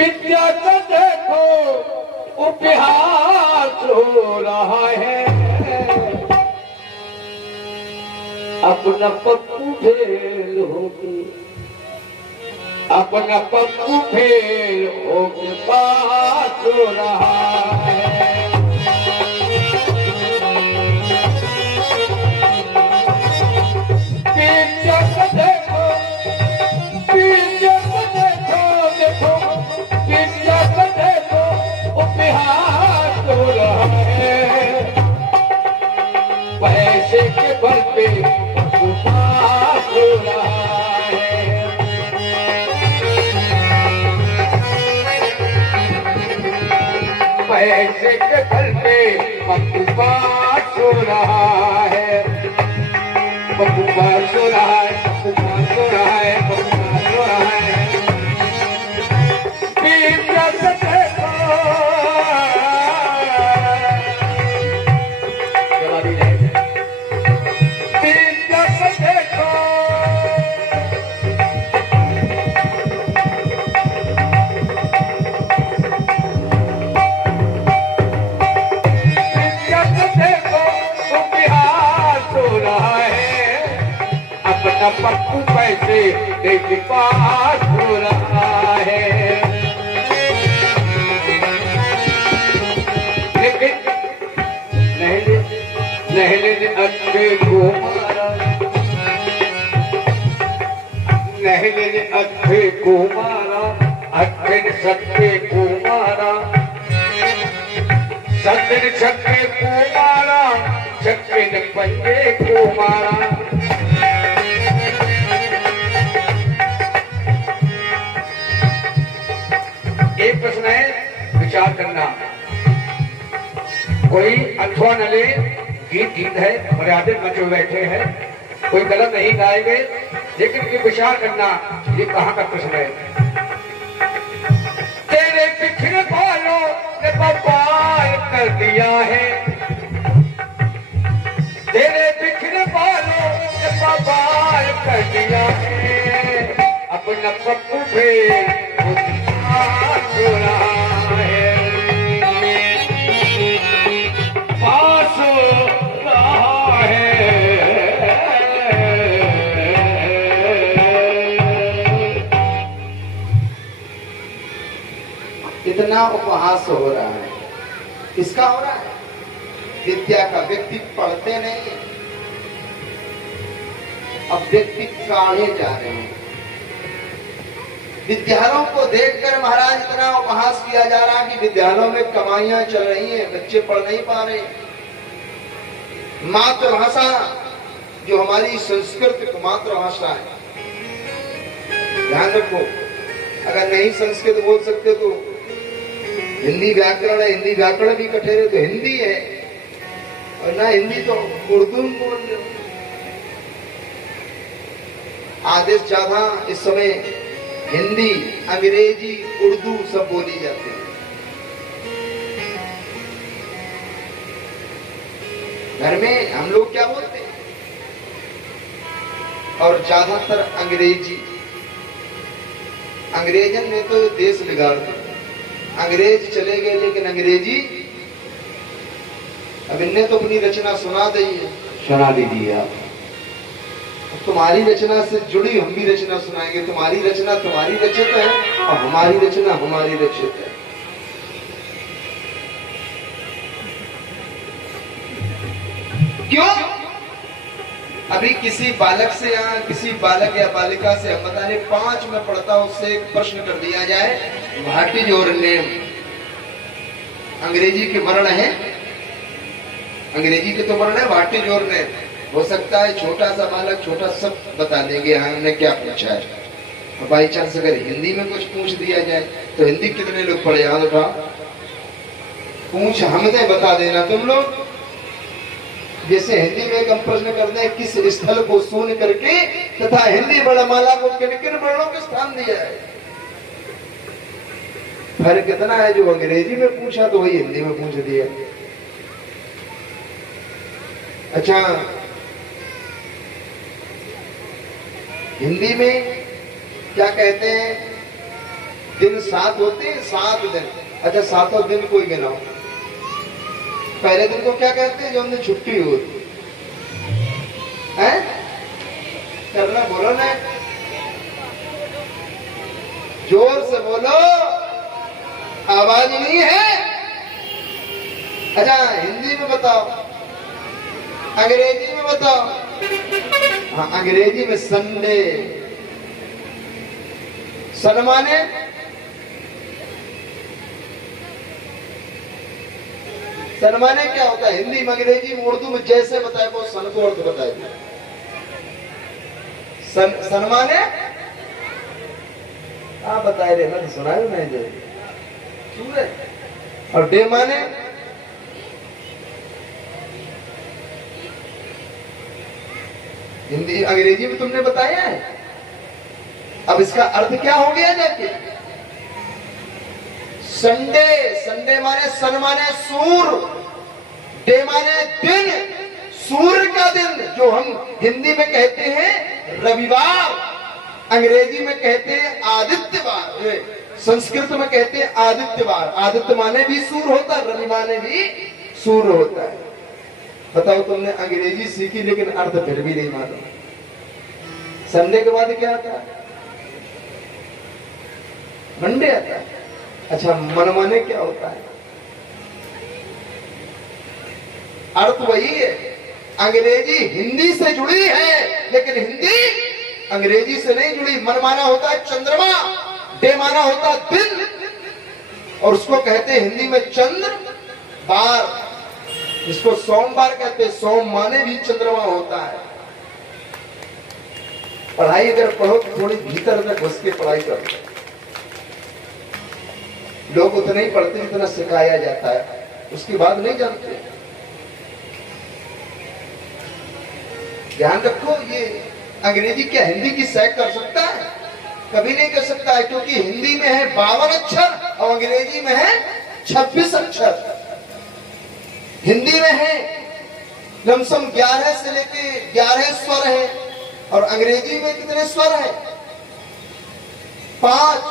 विद्या का देखो उपहास हो रहा है, अपना पप्पू फेल होके, अपना पप्पू फेल होके पास हो रहा है। विद्या का देखो, विद्या का देखो, देखो विद्या का देखो उपहास हो रहा है, पैसे के बल पे उपहास हो रहा है। पैसे के बल पे उपहास हो रहा है, उपहास हो रहा है, उपहास हो रहा है, उपहास हो रहा है। विद्या का देखो, जवाबी नहीं, विद्या का देखो, विद्या का देखो उपहास हो रहा है, अपना पप्पू पैसे देख पास हो रहा है। लेकिन नहले ने अच्छे को मारा, नहले ने अच्छे को मारा, अच्छे ने सत्य को मारा, सत्य ने छक्के को मारा, छक्के ने पंजे को मारा। एक प्रश्न है, विचार करना। कोई अथवा न ले, गीत गीत है, मर्यादित मंच में बैठे हैं, कोई गलत नहीं गाएंगे, लेकिन ये विचार करना, ये कहाँ का प्रश्न है। तेरे बिखरे बालों ने बवाल कर दिया है, तेरे बिखरे बालों ने बवाल कर दिया है, अपना पप्पू फेल हो रहा है, पास हो रहा है। इतना उपहास हो रहा है, किसका हो रहा है? विद्या का। व्यक्ति पढ़ते नहीं है, अब व्यक्ति काढ़े जा रहे हैं। विद्यालयों को देखकर महाराज इतना उपहास किया जा रहा है कि विद्यालयों में कमाइयां चल रही हैं, बच्चे पढ़ नहीं पा रहे। मातृभाषा जो हमारी संस्कृत मातृभाषा है, ध्यान रखो, अगर नहीं संस्कृत बोल सकते तो हिंदी व्याकरण है, हिंदी व्याकरण भी कठिन है तो हिंदी है, और ना हिंदी तो उर्दू में बोल रहे हो। आदेश ज्यादा इस समय हिंदी, अंग्रेजी, उर्दू सब बोली जाती है। घर में हम लोग क्या बोलते हैं? और ज्यादातर अंग्रेजी। अंग्रेजन ने तो देश बिगाड़ दिया। अंग्रेज चले गए लेकिन अंग्रेजी, अब इनने तो अपनी रचना सुना दी है। सुना दीजिए आप। तुम्हारी रचना से जुड़ी हम भी रचना सुनाएंगे। तुम्हारी रचना तुम्हारी रचित है और हमारी रचना हमारी रचित है। क्यों? अभी किसी बालक से या किसी बालक या बालिका से हम बता रहे 5 में पढ़ता हूं, उससे एक प्रश्न कर दिया जाए, व्हाट इज योर नेम? अंग्रेजी के वर्ण है, अंग्रेजी के तो वर्ण है, व्हाट इज योर नेम। हो सकता है छोटा सा बालक छोटा सब बता देंगे, हाँ हमने क्या पूछा है। और बाई चांस अगर हिंदी में कुछ पूछ दिया जाए तो हिंदी कितने लोग पढ़े? याद उठा, पूछ हमने बता देना तुम लोग। जैसे हिंदी में एक हम प्रश्न करते हैं, किस स्थल को शून्य करके तथा हिंदी वर्णमाला को किन किन वर्णों के स्थान दिया है। फर्क कितना है, जो अंग्रेजी में पूछा तो वही हिंदी में पूछ दिया। अच्छा, हिंदी में क्या कहते हैं? दिन 7 होते हैं, 7 दिन। अच्छा 7 दिन कोई गिनाओ। पहले दिन को क्या कहते हैं? जो हमने छुट्टी होती है। करना, बोलो ना, जोर से बोलो, आवाज नहीं है। अच्छा हिंदी में बताओ, अंग्रेजी में बताओ। हाँ अंग्रेजी में संडे। सन माने क्या होता है? हिंदी में, अंग्रेजी में, उर्दू में जैसे बताए वो सन को अर्थ बताए। सन माने आप बताए रहे ना, सुनाए मैं जो सूरज। और डे माने हिंदी अंग्रेजी में तुमने बताया है। अब इसका अर्थ क्या हो गया जाके? संडे। संडे माने, सन माने सूर्य, डे माने दिन, सूर्य का दिन, जो हम हिंदी में कहते हैं रविवार, अंग्रेजी में कहते हैं आदित्यवार, संस्कृत में कहते हैं आदित्यवार। आदित्य माने भी सूर्य होता है, रवि माने भी सूर्य होता है। बताओ तुमने अंग्रेजी सीखी लेकिन अर्थ फिर भी नहीं मालूम। संडे के बाद क्या आता है? मंडे आता है। अच्छा मन माने क्या होता है? अर्थ वही है। अंग्रेजी हिंदी से जुड़ी है लेकिन हिंदी अंग्रेजी से नहीं जुड़ी। मन माना होता है चंद्रमा, डे माना होता है दिन, और उसको कहते हैं हिंदी में चंद्र बार। इसको सोमवार कहते हैं। सोम माने भी चंद्रमा होता है। पढ़ाई अगर पढ़ो तो थोड़ी भीतर तक घुस के पढ़ाई करो। लोग उतना ही पढ़ते जितना सिखाया जाता है, उसके बाद नहीं जानते। ध्यान रखो, ये अंग्रेजी क्या हिंदी की सैक कर सकता है? कभी नहीं कर सकता है, क्योंकि हिंदी में है 52 अक्षर और अंग्रेजी में है 26 अक्षर। हिंदी में है लमसम 11 से लेके 11 स्वर है, और अंग्रेजी में कितने स्वर है? 5।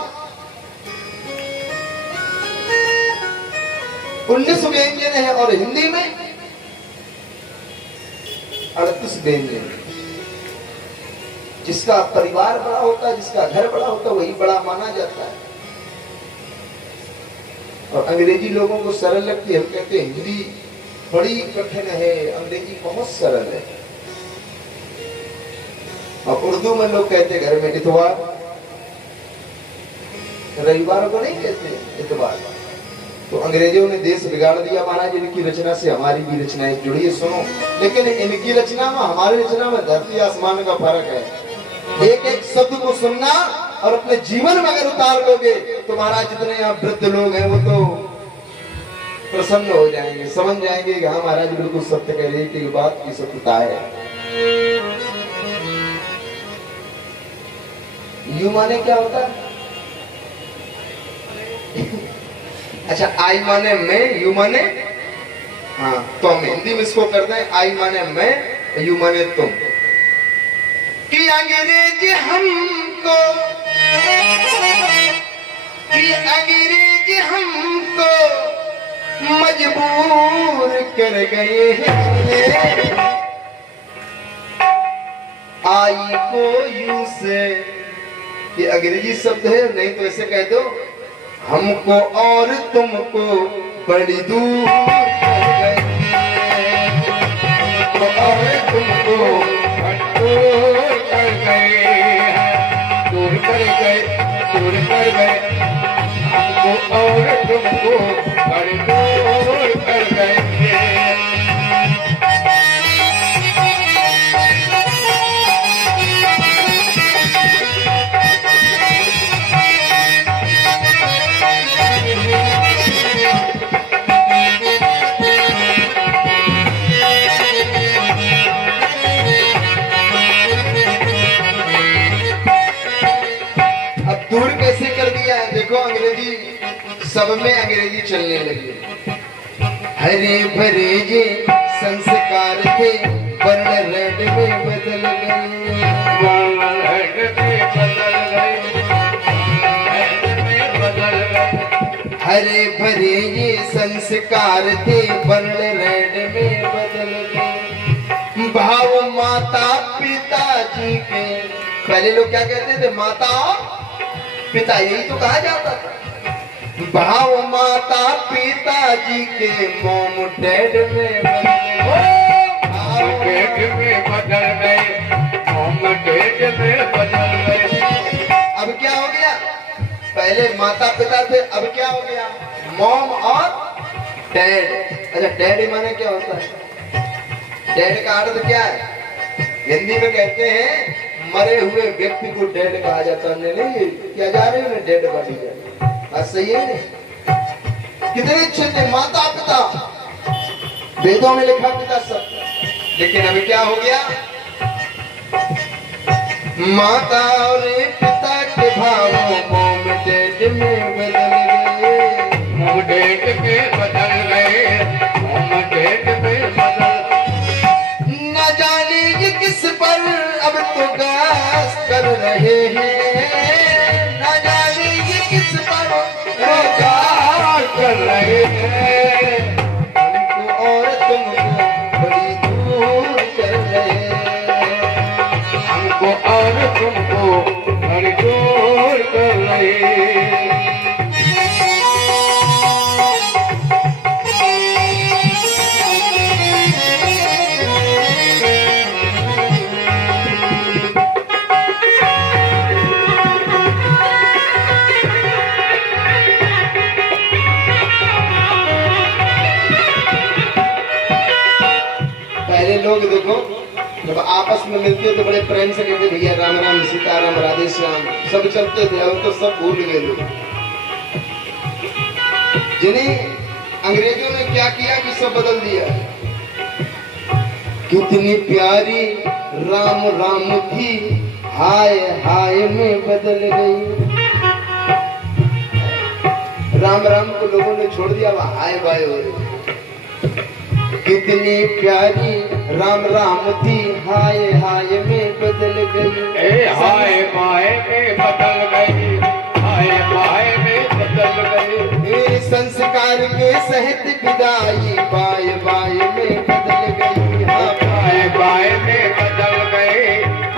19 व्यंजन है, और हिंदी में 38 व्यंजन। जिसका परिवार बड़ा होता है, जिसका घर बड़ा होता है, वही बड़ा माना जाता है। और अंग्रेजी लोगों को सरल लगती है। हम कहते हैं हिंदी बड़ी कठिन है, अंग्रेजी बहुत सरल है। और उर्दू में लोग कहते हैं घर में इतवार, रविवार को नहीं कहते इतवार। तो अंग्रेजों ने देश बिगाड़ दिया महाराज। इनकी रचना से हमारी भी रचनाएं जुड़ी है, सुनो। लेकिन इनकी रचना में हमारी रचना में धरती आसमान का फर्क है। एक एक शब्द को सुनना और अपने जीवन में अगर उतार लोगे तो महाराज जितने यहाँ वृद्ध लोग हैं वो तो प्रसन्न हो जाएंगे, समझ जाएंगे कि हाँ महाराज बिल्कुल सत्य कह रहे हैं कि बात की सत्यता है। यू माने क्या होता है? अच्छा आई माने मैं, यू माने हाँ, तो हम हिंदी में इसको कर दें आई माने मैं, यू माने तुम। कि अंग्रेज हमको, कि अंग्रेज हमको मजबूर कर गए हैं। आई को यू से, ये अंग्रेजी शब्द है, नहीं तो ऐसे कह दो हमको और तुमको बड़ी दूर कर गए, हमको और तुमको दूर कर गए, दूर कर गए, दूर कर गए, हमको और तुमको बड़ी दूर कर गए। दूर कैसे कर दिया है? देखो अंग्रेजी सब में अंग्रेजी चलने लगी। हरे भरे ये संस्कार थे वर्ण रेड में बदल गए, वर्ण रेड में बदल गए, रेड में हरे भरे ये संस्कार थे वर्ण रेड में बदल गए। भाव माता पिताजी के, पहले लोग क्या कहते थे, माता पिता, यही तो कहा जाता था। भाव माता पिताजी के मोम डैड में बदल गए, मोम डैड में बदल गए। अब क्या हो गया, पहले माता पिता थे, अब क्या हो गया, मॉम और डैड। अच्छा डैड माने क्या होता है, डैड का अर्थ क्या है, हिंदी में कहते हैं मरे हुए व्यक्ति को डैड कहा जाता है। नहीं क्या जा रहे हो, डेड बॉडी जा, सही है नहीं। कितने अच्छे थे माता पिता, वेदों में लिखा पिता सब, लेकिन अभी क्या हो गया, माता और पिता के भावों मोम डैड में बदल गए, मोम डैड में बदल गए, मोम डैड में बदल। न जाने ये किस पर अब तो गास कर रहे हैं, न जाने ये किस पर गास कर रहे हैं, हमको और तुमको बड़ी दूर कर रहे हैं, हमको और तुमको बड़ी दूर कर रहे हैं। पहले लोग देखो जब आपस में मिलते तो बड़े प्रेम से कहते भैया राम राम सीताराम राधे श्याम सब चलते थे, अब तो सब भूल गए लोग। जिन्हें अंग्रेजों ने क्या किया कि सब बदल दिया। कितनी प्यारी राम राम थी, हाय हाय में बदल गई। राम राम को लोगों ने छोड़ दिया, वह हाय बाय हो रही। कितनी प्यारी राम राम थी, हाय हाय में बदल गई। हाय बाय में बदल गई, हाय बाय में बदल गई। संस्कार के सहित विदाई बाय बाय में बदल गई। हाँ हाय बाय में बदल गए,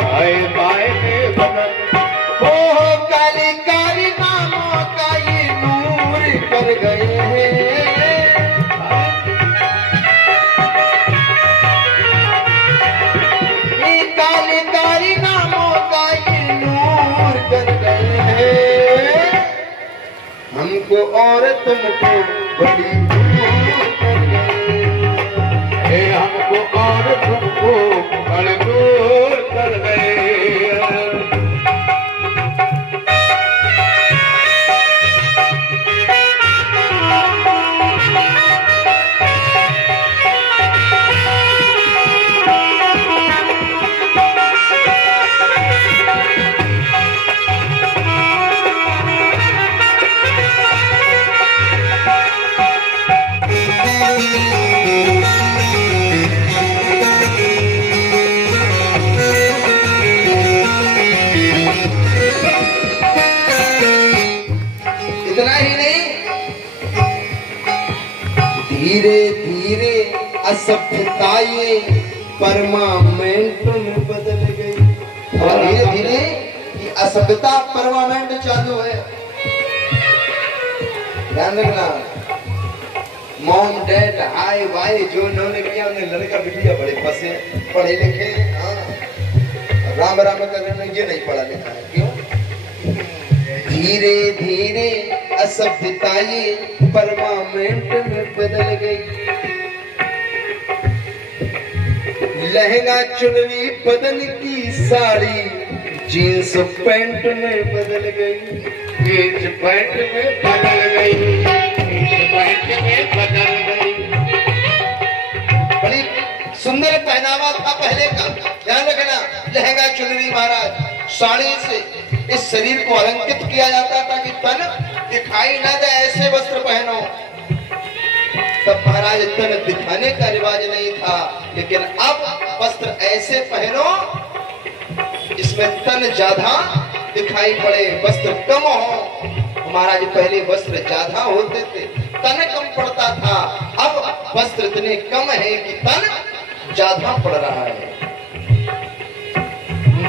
हाय बाय में बदल गए। ओह काली काली नामों का ये नूर कर गए हैं। काली काली नामों का ये नूर कर गए हैं, हमको और तुमको बड़ी दूर कर गए। हमको और तुमको बड़ी दूर कर गए। इतना ही नहीं, धीरे धीरे असभ्यताएं परमानेंट में बदल गई। और धीरे धीरे ये असभ्यता परमानेंट चालू है। ध्यान रखना, मॉम डैड हाय वाय जो उन्होंने किया, उन्हें लड़का बिटिया बड़े फंसे पढ़े लिखे। हाँ राम राम करने में ये नहीं पढ़ा लिखा है, क्यों? धीरे धीरे असभ्यताएं परमानेंट में बदल गई। लहंगा चुनरी बदन की साड़ी जींस पैंट में बदल गई। जींस पैंट में बदल गई, जींस पैंट में बदल गई। बड़ी सुंदर पहनावा था पहले का, ध्यान रखना। लहंगा चुनरी महाराज साड़ी से इस शरीर को अलंकृत किया जाता ताकि तन दिखाई न दे, ऐसे वस्त्र पहनो। तब महाराज तन दिखाने का रिवाज नहीं था, लेकिन अब वस्त्र ऐसे पहनो जिसमें तन ज्यादा दिखाई पड़े, वस्त्र कम हो। महाराज पहले वस्त्र ज्यादा होते थे, तन कम पड़ता था, अब वस्त्र इतने कम है कि तन ज्यादा पड़ रहा है।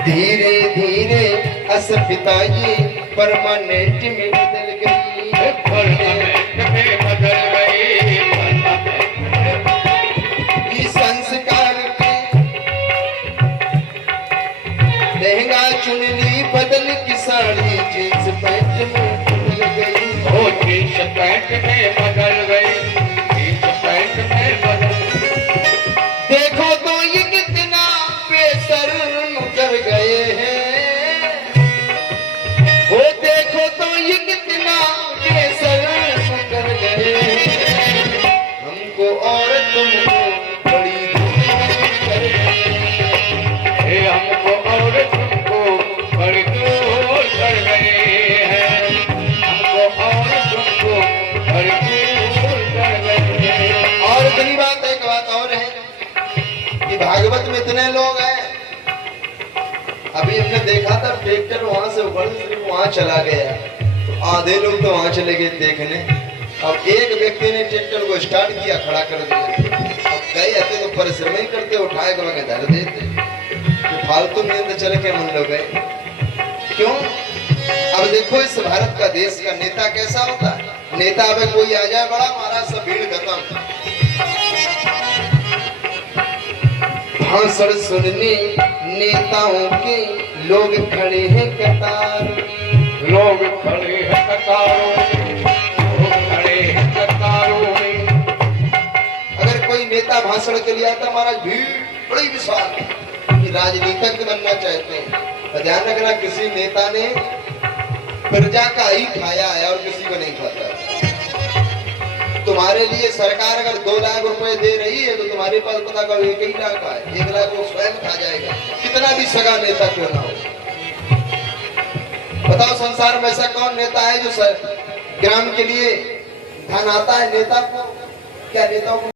धीरे धीरे असभ्यता ये परमानेंट में बदल गई, परमानेंट में बदल गई, इस संस्कार के लहंगा चुनरी बदल की साड़ी जींस पैंट में बदल गई, ओ जींस पैंट में बदल गई, जींस पैंट में बदल गई। देखो तो ये कितना बेशर्म कर गए हैं, वो देखो तो ये कितना बेशर्म कर गए हैं, हमको और तुमको बड़ी दूर कर गए, हे हमको और तुमको बड़ी दूर कर गए हैं, हमको और तुमको बड़ी दूर कर गए हैं। और इतनी बात, एक बात और है कि भागवत में इतने लोग हैं, अभी हमने देखा था ट्रैक्टर वहां से वहां चला गया, तो आधे लोग तो वहां चले गए देखने। अब एक व्यक्ति ने ट्रैक्टर को स्टार्ट किया, खड़ा कर दिया, अब गए आते तो परिश्रम ही करते, उठाए को लगे धर देते, तो फालतू में तो चले के मन लोग गए। क्यों? अब देखो इस भारत का देश का नेता कैसा होता है, नेता अब कोई आ जाए बड़ा, महाराज सब भीड़ खत्म, भाषण सुनने नेताओं के लोग खड़े हैं कतार में, लोग खड़े हैं कतारों में, लोग खड़े हैं कतारों में। अगर कोई नेता भाषण के लिए आता महाराज भीड़ बड़ी विशाल, कि राजनीतिज्ञ बनना चाहते हैं। तो ध्यान रखना किसी नेता ने प्रजा का ही खाया है और किसी को नहीं खाता। तुम्हारे लिए सरकार अगर 2 लाख रुपए दे रही है तो तुम्हारे पास पता करो 1 ही लाख का है, 1 लाख वो स्वयं खा जाएगा, कितना भी सगा नेता क्यों ना हो। बताओ संसार में ऐसा कौन नेता है जो ग्राम के लिए धन आता है नेता को? क्या नेताओं को